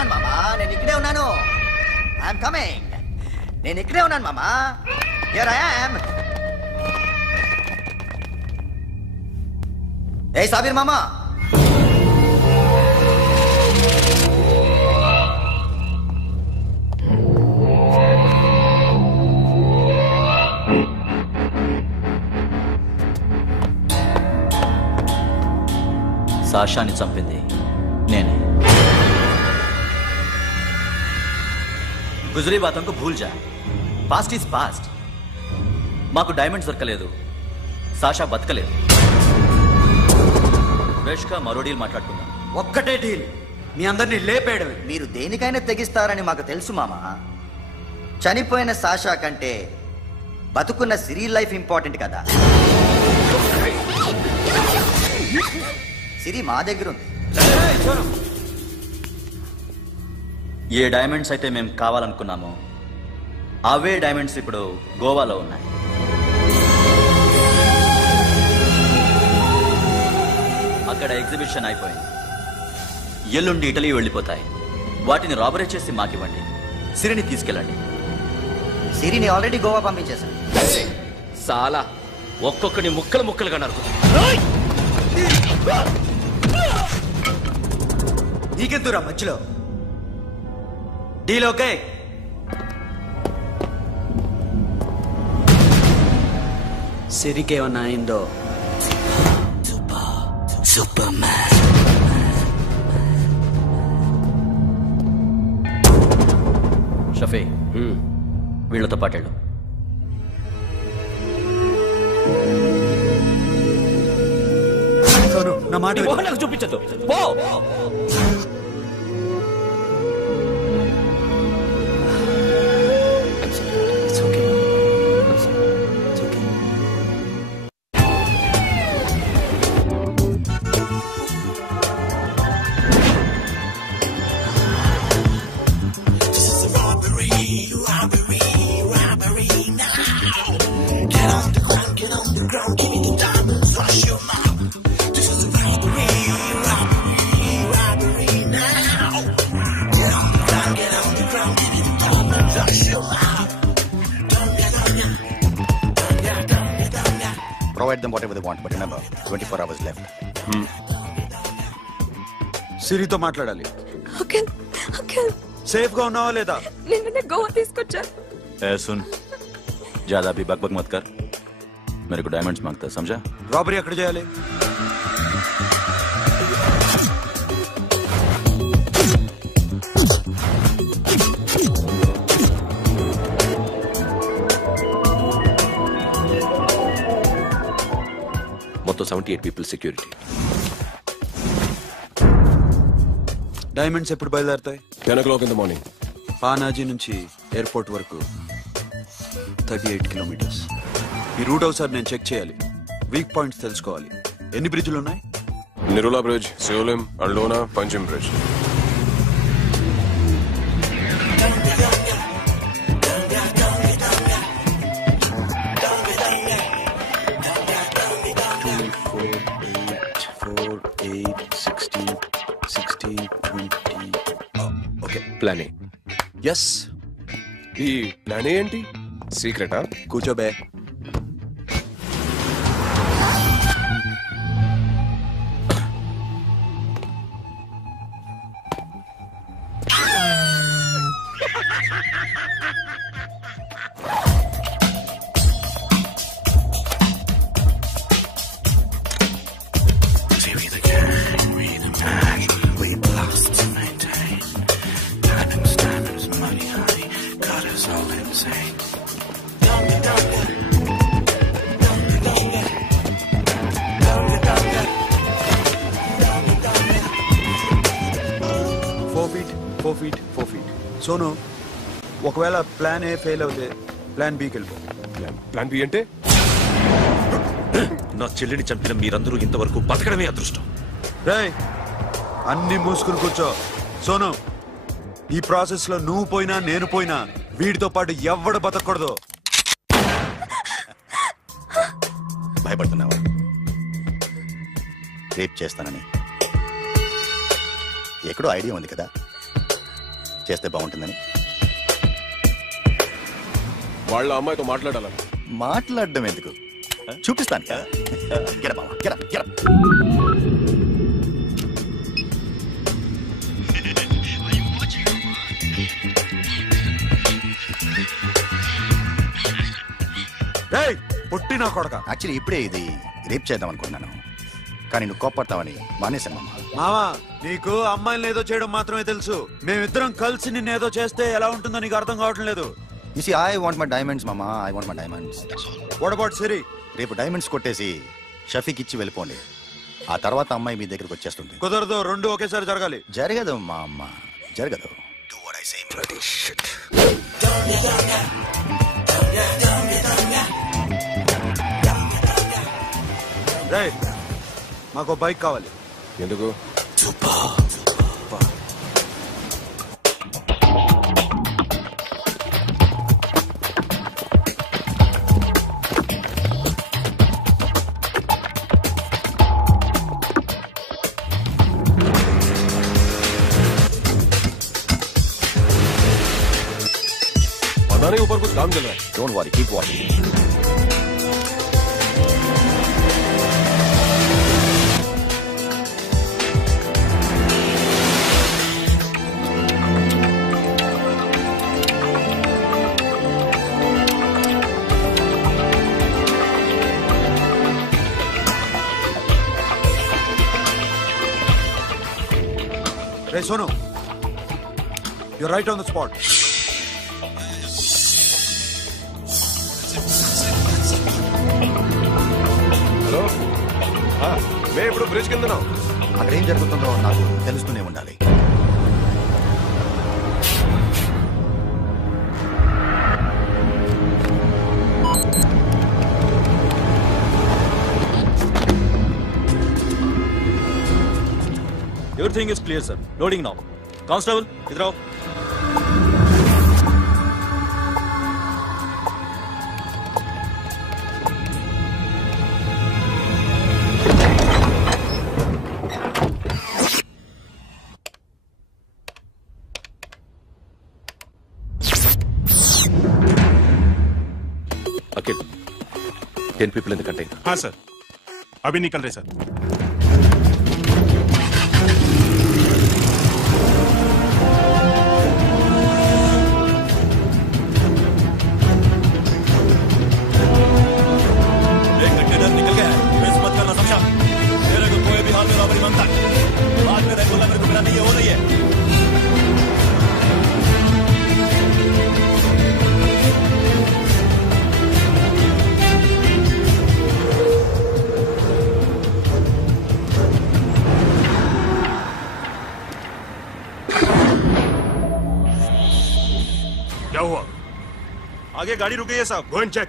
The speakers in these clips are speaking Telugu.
ఉన్నాను మామా, నేను ఇక్కడే ఉన్నాను. I'm coming. నేను ఇక్కడే ఉన్నాను మామా. Here I am. ఏ సాబీర్ మామా, సాషాని చంపింది నేనే. గుజరీ బాతంకు భూల్ జా, పాస్ట్ ఈజ్ పాస్ట్. మాకు డైమండ్స్ దొరకలేదు, సాషా బతకలేదు. ఫ్రెష్గా మరో డీల్ మాట్లాడుకుందాం. ఒక్కటే డీల్, మీ అందరినీ లేపేయడమే. మీరు దేనికైనా తెగిస్తారని మాకు తెలుసు మామా. చనిపోయిన సాషా కంటే బతుకున్న సిరి లైఫ్ ఇంపార్టెంట్ కదా. సిరి మా దగ్గర ఉంది. ఏ డైమండ్స్ అయితే మేము కావాలనుకున్నామో అవే డైమండ్స్ ఇప్పుడు గోవాలో ఉన్నాయి. అక్కడ ఎగ్జిబిషన్ అయిపోయింది. ఎల్లుండి ఇటలీ వెళ్ళిపోతాయి. వాటిని రాబరీ చేసి మాకివ్వండి. సిరిని తీసుకెళ్ళండి. సిరిని ఆల్రెడీ గోవా పంపించేశాను. సాలా ఒక్కొక్కని ముక్కలు ముక్కలుగా నరుకు. నీకెందురా మధ్యలో? Deal okay? సిరికేమన్నా అయిందో? Super man. షఫీ, వీళ్ళతో పాటేళ్ళు. నా మాట నాకు చూపించదు. Provide them whatever they want, but remember, 24 hours left. సిరితో మాట్లాడాలి. అంకుల్ సేఫ్ గా ఉన్నావా లేదా? నిన్న గోవా తీసుకొచ్చాను. ए सुन, ज्यादा भी बकबक मत कर. मेरे को डायमंड्स मांगता है, समझा? రాబరీ ఎక్కడ చేయాలి? మొత్తం 78 పీపుల్ సెక్యూరిటీ. డైమండ్స్ ఎప్పుడు బయలుదేరుతాయి? 10 o'clock in the morning. Panaji నుంచి ఎయిర్పోర్ట్ వరకు 38 కిలోమీటర్స్. ఈ రూట్ ఒకసారి నేను చెక్ చేయాలి. వీక్ పాయింట్స్ తెలుసుకోవాలి. ఎన్ని బ్రిడ్జ్లు ఉన్నాయి? Nerul bridge, Siolim, Aldona, Panjim bridge. Plan A. Yes. ఈ ప్లాన్ ఏ ఏంటి? సీక్రెటా? కూర్చోబే. సోను, ఒకవేళ ప్లాన్ ఏ ఫెయిల్ అవుతే ప్లాన్ బికి వెళ్ళిపో. ప్లాన్ బి అంటే? నా చెల్లిని చంపిన మీరందరూ ఇంతవరకు బతకడమే అదృష్టం. రేయ్, అన్ని మూసుకుని కూర్చో. సోను, ఈ ప్రాసెస్ లో నువ్వు పోయినా నేను పోయినా వీడితో పాటు ఎవ్వడు బతకూడదు. భయపడుతున్నావా? రేప్ చేస్తానని ఎక్కడో ఐడియా ఉంది కదా. చేస్తే బాగుంటుందని. వాళ్ళ అమ్మాయితో మాట్లాడాలని. మాట్లాడడం ఎందుకు, చూపిస్తాను. Get up, మామ. Get up, get up. పొట్టి నా కొడక. యాక్చువల్లీ ఇప్పుడే ఇది రేప్ చేద్దాం అనుకున్నాను, కానీ నువ్వు కోపడతావని మానేశాను మామ. మావా, నీకు అమ్మాయిని ఏదో చేయడం మాత్రమే తెలుసు. మేమిద్దరం కలిసి నిన్నేదో చేస్తే ఎలా ఉంటుందో నీకు అర్థం కావటం లేదు. You see, I want my diamonds, mama. I want my diamonds. That's all. What about Siri? రేపు డైమండ్స్ కొట్టేసి షఫీక్ ఇచ్చి వెళ్ళిపోండి. ఆ తర్వాత అమ్మాయి మీ దగ్గరకు వచ్చేస్తుంది. కుదరదు, రెండు ఒకేసారి జరగాలి. జరగదు మా అమ్మ, జరగదు. Do what I say. Bloody shit. రేయ్, మాకు బైక్ కావాలి. ఎందుకు? पता नहीं ऊपर कुछ काम चल रहा है. Don't worry, keep watching. Hey, Sonu, you're right on the spot. Hello, మే ఇప్పుడు బ్రిడ్జ్ కింద అక్కడ ఏం జరుగుతుందో నాకు తెలుస్తూనే ఉండాలి. Everything is clear, sir. Loading now. Constable, idhar aao. Akhil 10 people in the container. हाँ सर, अभी निकल रहे सर. एक कंटेनर निकल गया है. मिस मत करना समझा. मेरे को कोई भी हाल में रॉबरी मांगता है. बाद में रेगुलर मेरे को मिला नहीं है, हो रही है. क्या हुआ? आगे गाड़ी रुक गई है साहब. Go and check.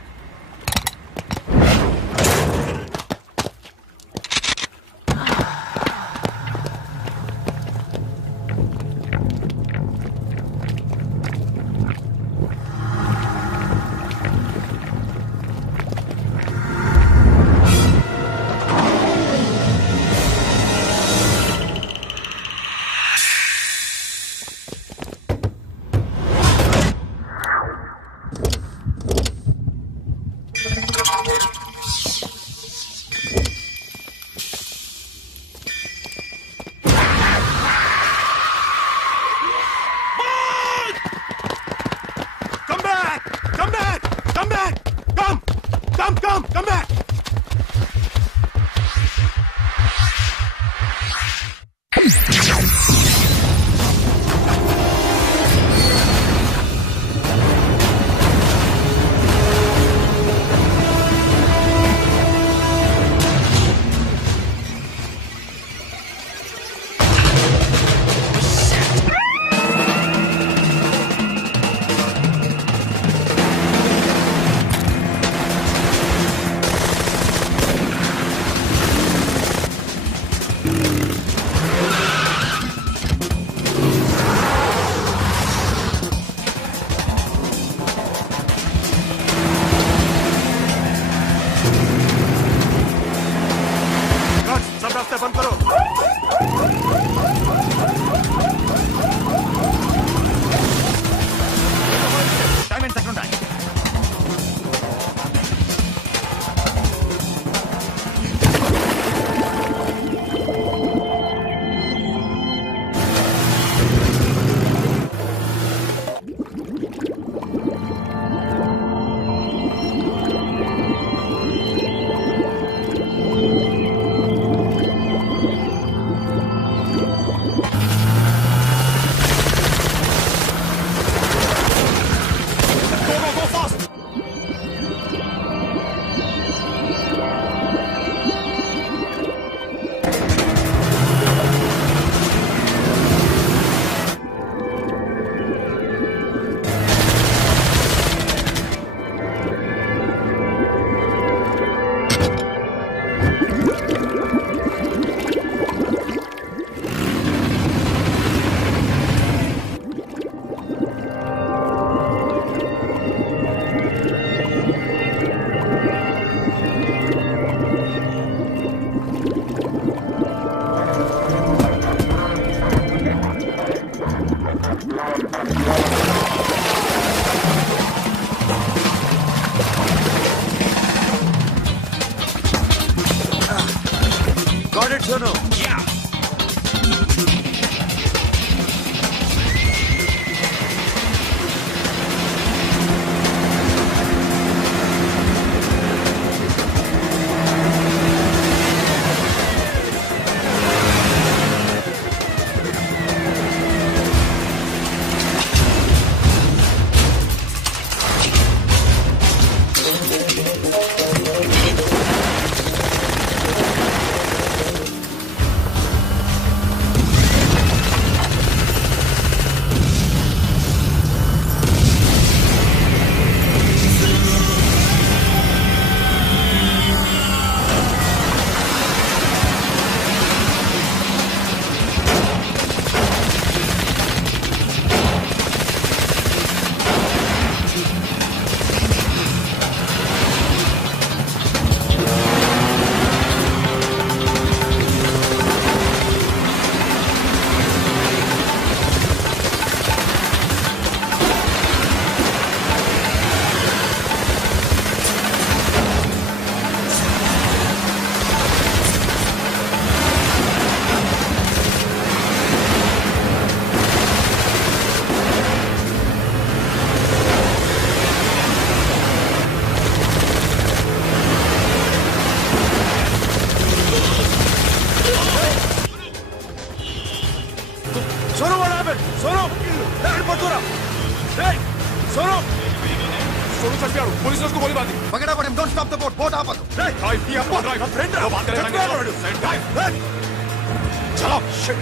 Sonu Sonu चढ़ पुलिस ने उसको गोली मार दी पकड़ा पड़े don't stop the boat boat आप चलो शिट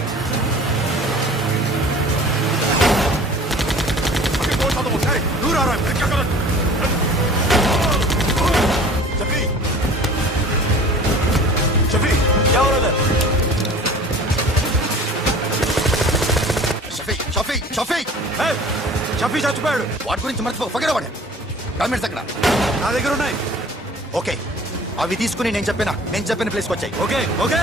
दूर आ रहा है क्या कर शफी शफी क्या हो रहा है షఫీ షఫీ షఫీ షఫీ చచ్చిపోయాడు. వాటి గురించి మర్చిపో పకడా పడే డాక్యుమెంట్స్ అక్కడ నా దగ్గర ఉన్నాయి. ఓకే అవి తీసుకుని నేను చెప్పిన ప్లేస్కి వచ్చాయి ఓకే ఓకే